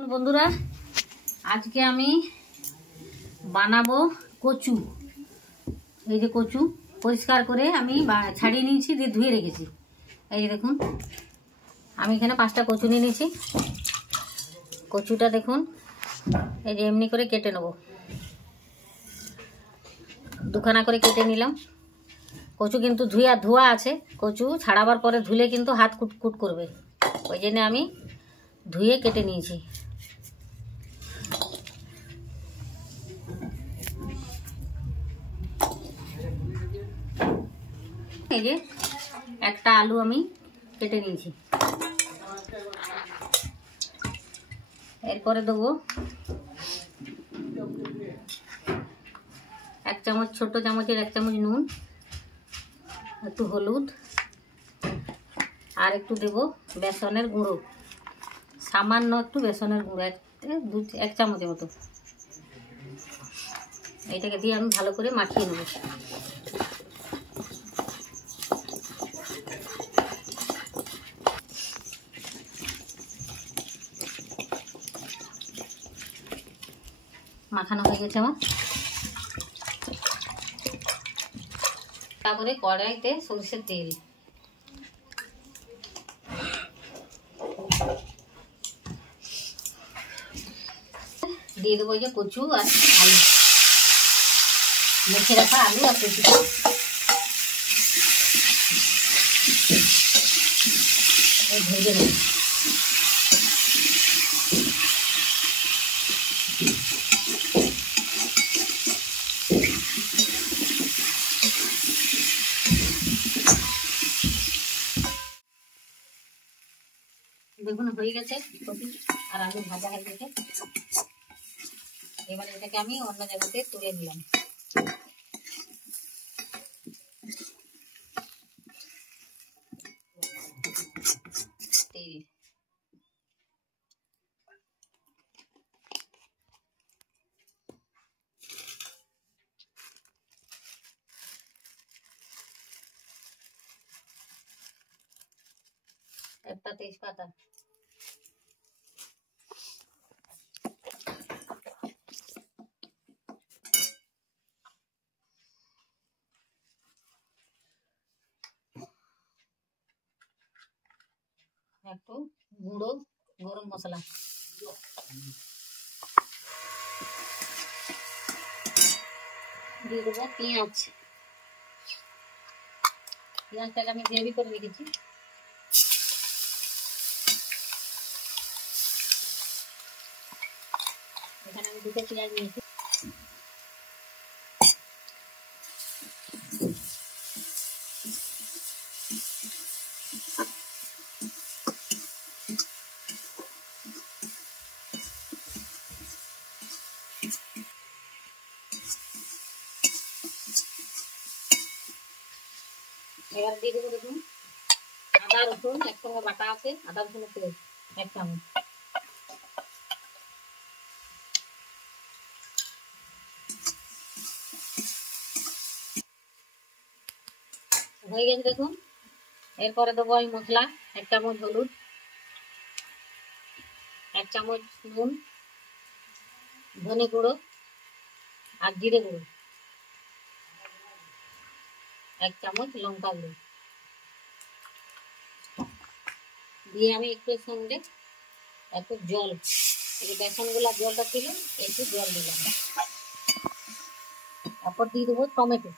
দেখুন বন্ধুরা, আজকে আমি বানাবো কচু। এই যে কচু পরিষ্কার করে আমি ছাড়িয়ে নিয়েছি, দিয়ে ধুয়ে রেখেছি। এই যে দেখুন, আমি এখানে 5টা কচু নিয়ে নিয়েছি। কচুটা দেখুন, এই যে এমনি করে কেটে নেব, দুখানা করে কেটে নিলাম। কচু কিন্তু ধোয়া আছে, কচু ছাড়াবার পরে ধুলে কিন্তু হাত কুটকুট করবে, ওই জন্য আমি ধুয়ে কেটে নিয়েছি। এই যে একটা আলু আমি কেটে নিয়েছি। এরপরে দেবো 1 চামচ, ছোট চামচের 1 চামচ নুন, একটু হলুদ, আর একটু দেব বেসনের গুঁড়ো, সামান্য একটু বেসনের গুঁড়ো, 1 চামচের মতো। এইটাকে দিয়ে আমি ভালো করে মাখিয়ে নেব। মাখানো হয়ে গেছে আমার। তারপরে কড়াইতে সরষের তেল দিয়ে দেবো। এই যে কচু আর আলু, মেখে রাখা আলু আর কচুটা ভেজে নেব। দেখুন হয়ে গেছে, কচু আর আলু ভাজা হয়ে গেছে। এবার এটাকে আমি অন্য জায়গাতে তুলে নিলাম। তেল, একটা তেজপাতা, একটু গুঁড়ো গরম মশলা, দিয়ে দেবো পেঁয়াজ। পেঁয়াজটাকে আমি গ্রেভি করে রেখেছি। এখানে আমি 2টা পেঁয়াজ নিয়েছি। এবার দিয়ে দেবো দেখুন আদা রসুন একসঙ্গে বাটা আছে, আদা রসুনের পেস্ট 1 চামচ। হয়ে গেছে দেখুন। এরপরে দেবো আমি মশলা, 1 চামচ হলুদ, 1 চামচ নুন, ধনে গুঁড়ো আর জিরে গুঁড়ো, 1 চামচ লঙ্কা গুঁড়ো দিয়ে আমি একটু সঙ্গে একটু জল, এই বেসন গুলা জলটা ছিল একটু জল দিলাম। তারপর দিয়ে দেবো টমেটো।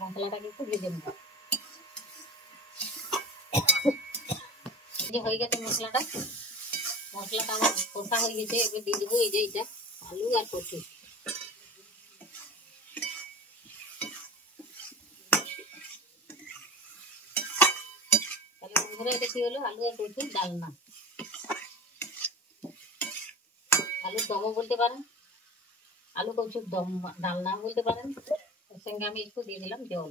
মশলাটাকে একটু ভেজে নেব। যে হয়ে গেছে মশলাটা আমার কষা হয়ে গেছে। এবার দিয়ে দেবো এই যে এটা আলু আর কচু। তাহলে বন্ধুরা এটা কি হলো, আলু আর কচুর ডালনা। আলুর দমও বলতে পারেন, আলু কচুর দম ডালনা বলতে পারেন। ওর সঙ্গে আমি একটু দিয়ে দিলাম জল,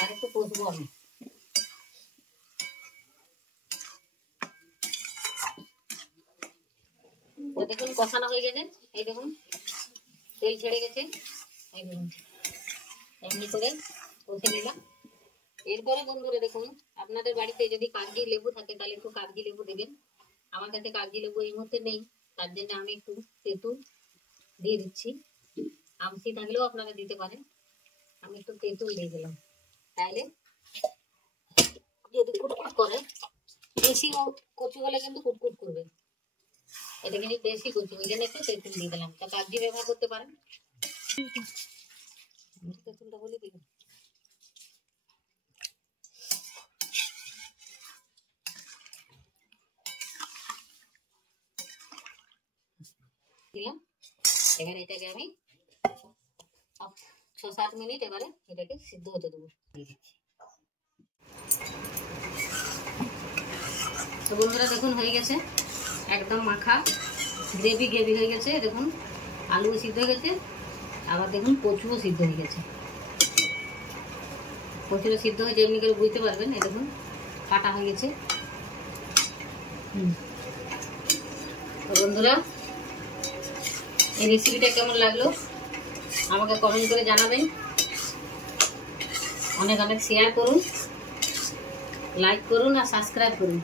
আর একটু কষবো আমি। দেখুন কষানো হয়ে গেছে, এই দেখুন তেল ছেড়ে গেছে। এমনি করে কষে নিলাম। এরপরে বন্ধুরা দেখুন, আপনাদের বাড়িতে যদি কাগজি লেবু থাকে তাহলে একটু কাগজি লেবু দেবেন। আমার কাছে কাগজি লেবু এই মুহূর্তে নেই, তার জন্য আমি একটু তেঁতুল দিয়ে দিচ্ছি। আমসি থাকলেও আপনারা দিতে পারেন, আমি একটু তেঁতুল দিয়ে দিলাম। তাইলে যদি কুটকুট করে, বেশি কচু হলে কিন্তু কুটকুট করবে, এটা কিন্তু দেশি কচু, ওই জন্য একটু তেঁতুল দিয়ে দিলাম। তা কাগজি ব্যবহার করতে পারেন, তেঁতুলটা বলে দিন। দিলাম। এবার এটাকে আমি 6-7 মিনিট এবারে এটাকে সিদ্ধ হতে দেবো। তো বন্ধুরা দেখুন হয়ে গেছে, একদম মাখা গ্রেভি হয়ে গেছে। দেখুন আলুও সিদ্ধ হয়ে গেছে, আবার দেখুন কচুও সিদ্ধ হয়ে গেছে। কচুটা সিদ্ধ হয়েছে এমনি করে বুঝতে পারবেন, এই দেখুন কাটা হয়ে গেছে। তো বন্ধুরা এই রেসিপিটা কেমন লাগলো আমাকে কমেন্ট করে জানাবেন। অনেক শেয়ার করুন, লাইক করুন আর সাবস্ক্রাইব করুন।